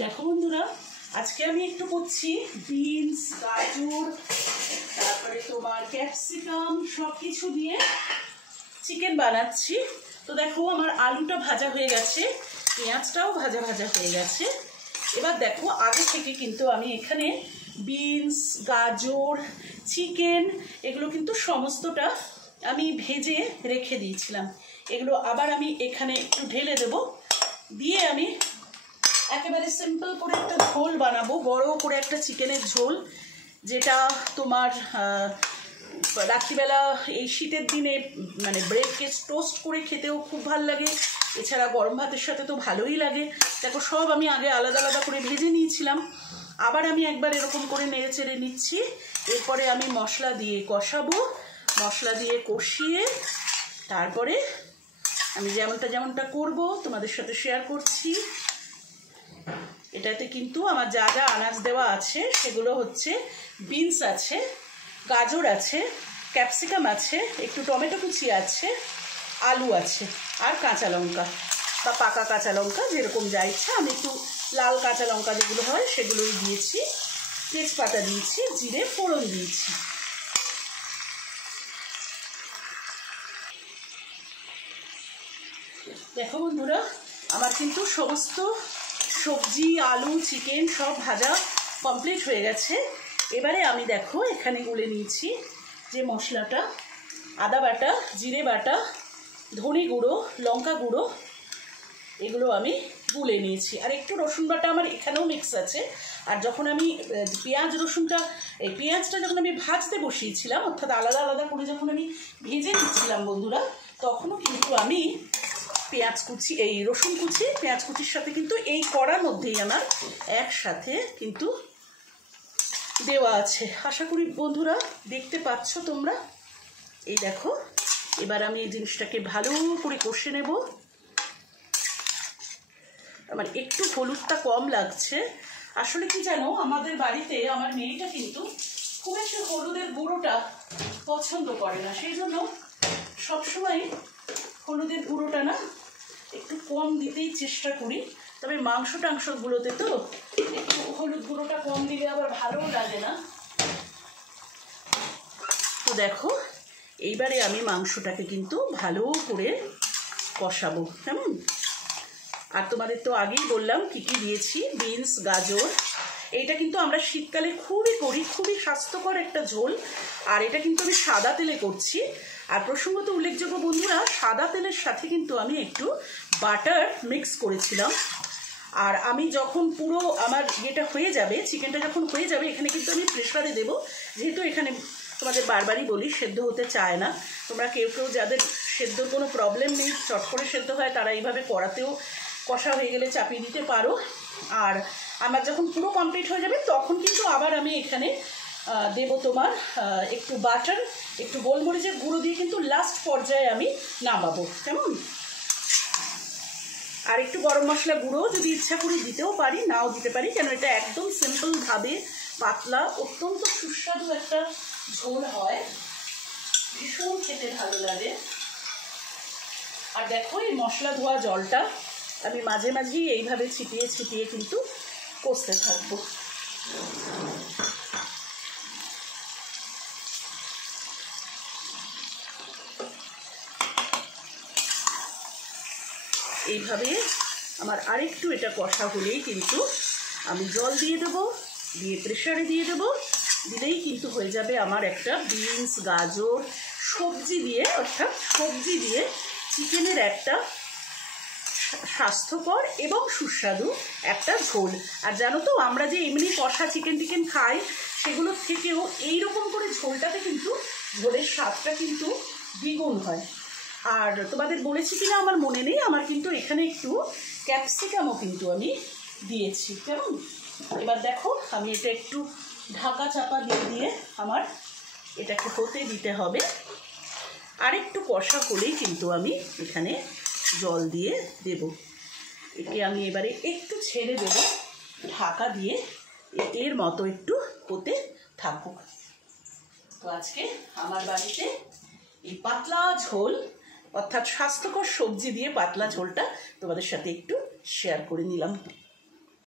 দেখো বন্ধুরা, আজকে আমি একটু করছি বিনস, গাজর, তারপরে তোমার ক্যাপসিকাম সব কিছু দিয়ে চিকেন বানাচ্ছি। তো দেখো আমার আলুটা ভাজা হয়ে গেছে, পেঁয়াজটাও ভাজা ভাজা হয়ে গেছে। এবার দেখো আগে থেকে কিন্তু আমি এখানে বিনস, গাজর, চিকেন এগুলো কিন্তু সমস্তটা আমি ভেজে রেখে দিয়েছিলাম। এগুলো আবার আমি এখানে একটু ঢেলে দেব, দিয়ে আমি একেবারে সিম্পল করে একটা ঝোল বানাবো, বড় করে একটা চিকেনের ঝোল, যেটা তোমার রাত্রিবেলা এই শীতের দিনে মানে ব্রেডকে টোস্ট করে খেতেও খুব ভালো লাগে, এছাড়া গরম ভাতের সাথে তো ভালোই লাগে। দেখো সব আমি আগে আলাদা আলাদা করে ভেজে নিয়েছিলাম, আবার আমি একবার এরকম করে নেড়ে চেড়ে নিচ্ছি। এরপরে আমি মশলা দিয়ে কষাবো, মশলা দিয়ে কষিয়ে তারপরে আমি যেমনটা করব তোমাদের সাথে শেয়ার করছি। এটাতে কিন্তু আমার যা যা আনাজ দেওয়া আছে সেগুলো হচ্ছে বিনস আছে, গাজর আছে, ক্যাপসিকাম আছে, একটু টমেটো কুচি আছে, আলু আছে, আর কাঁচা লঙ্কা বা পাকা কাঁচা লঙ্কা যেরকম যা ইচ্ছা। আমি একটু লাল কাঁচা লঙ্কা যেগুলো হয় সেগুলোই দিয়েছি, তেজপাতা দিয়েছি, জিরে ফোড়ন দিয়েছি। দেখো বন্ধুরা, আমার কিন্তু সমস্ত সবজি, আলু, চিকেন সব ভাজা কমপ্লিট হয়ে গেছে। এবারে আমি দেখো এখানে গুলে নিয়েছি যে মশলাটা, আদা বাটা, জিরে বাটা, ধনে গুঁড়ো, লঙ্কা গুঁড়ো, এগুলো আমি গুলে নিয়েছি। আর একটু রসুন বাটা আমার এখানেও মিক্স আছে। আর যখন আমি পেঁয়াজটা যখন আমি ভাজতে বসিয়েছিলাম, অর্থাৎ আলাদা আলাদা করে যখন আমি ভেজে নিচ্ছিলাম বন্ধুরা, তখনও কিন্তু আমি পেঁয়াজ কুচি, এই রসুন কুচি পেঁয়াজ কুচির সাথে কিন্তু এই কড়ার মধ্যেই আমার একসাথে কিন্তু দেওয়া আছে। আশা করি বন্ধুরা দেখতে পাচ্ছ তোমরা। এই দেখো, এবার আমি এই জিনিসটাকে ভালো করে কষে নেব। আমার একটু হলুদটা কম লাগছে, আসলে কি জানো, আমাদের বাড়িতে আমার মেয়েটা কিন্তু খুব একটু হলুদের গুঁড়োটা পছন্দ করে না, সেই জন্য সবসময় হলুদের গুঁড়োটা না একটু কম দিতেই চেষ্টা করি। তবে মাংস টাংসগুলোতে তো একটু হলুদ গুঁড়োটা কম দিলে আবার ভালোও লাগে না। তো দেখো এইবারে আমি মাংসটাকে কিন্তু ভালো করে কষাবো, কেমন। আর তোমাদের তো আগেই বললাম কি কি দিয়েছি, বিনস, গাজর। এইটা কিন্তু আমরা শীতকালে খুবই করি, খুবই স্বাস্থ্যকর একটা ঝোল। আর এটা কিন্তু আমি সাদা তেলে করছি। আর প্রসঙ্গত উল্লেখযোগ্য বন্ধুরা, সাদা তেলের সাথে কিন্তু আমি একটু বাটার মিক্স করেছিলাম। আর আমি যখন পুরো আমার ইয়েটা হয়ে যাবে, চিকেনটা যখন হয়ে যাবে, এখানে কিন্তু আমি প্রেসারে দেবো, যেহেতু এখানে তোমাদের বারবারই বলি সেদ্ধ হতে চায় না। তোমরা কেউ কেউ যাদের সেদ্ধর কোনো প্রবলেম নেই, চট করে সেদ্ধ হয়, তারা এইভাবে কড়াতেও কষা হয়ে গেলে চাপিয়ে দিতে পারো। আর আমার যখন পুরো কমপ্লিট হয়ে যাবে তখন কিন্তু আবার আমি এখানে দেবো তোমার একটু বাটার, একটু গোলমরিচের গুঁড়ো দিয়ে কিন্তু লাস্ট পর্যায়ে আমি নামাবো, কেমন। আর একটু গরম মশলা গুঁড়ো যদি ইচ্ছা করি দিতেও পারি, নাও দিতে পারি, কেন এটা একদম সিম্পলভাবে পাতলা অত্যন্ত সুস্বাদু একটা ঝোল হয়, ভীষণ খেতে ভালো লাগে। আর দেখো এই মশলা ধোয়া জলটা আমি মাঝে মাঝেই এইভাবে ছিটিয়ে ছিটিয়ে কিন্তু কষতে থাকবো। এইভাবে আমার আরেকটু এটা কষা হলেই কিন্তু আমি জল দিয়ে দেবো, দিয়ে প্রেসারে দিয়ে দেবো, দিলেই কিন্তু হয়ে যাবে আমার একটা বিনস, গাজর, সবজি দিয়ে, অর্থাৎ সবজি দিয়ে চিকেনের একটা স্বাস্থ্যকর এবং সুস্বাদু একটা ঝোল। আর জানো তো, আমরা যে এমনি কষা চিকেন টিকেন খাই সেগুলোর থেকেও এইরকম করে ঝোলটাতে কিন্তু ঝোলের স্বাদটা কিন্তু দ্বিগুণ হয়। আর তোমাদের বলেছি কিনা আমার মনে নেই, আমার কিন্তু এখানে একটু ক্যাপসিকামও কিন্তু আমি দিয়েছি, কেমন। এবার দেখো আমি এটা একটু ঢাকা চাপা দিয়ে দিয়ে আমার এটাকে হতে দিতে হবে। আর একটু কষা হলেই কিন্তু আমি এখানে জল দিয়ে দেব। একে আমি এবারে একটু ছেড়ে দেব ঢাকা দিয়ে, এর মতো একটু হতে থাকুক। তো আজকে আমার বাড়িতে এই পাতলা ঝোল, অর্থাৎ স্বাস্থ্যকর সবজি দিয়ে পাতলা ঝোলটা তোমাদের সাথে একটু শেয়ার করে নিলাম।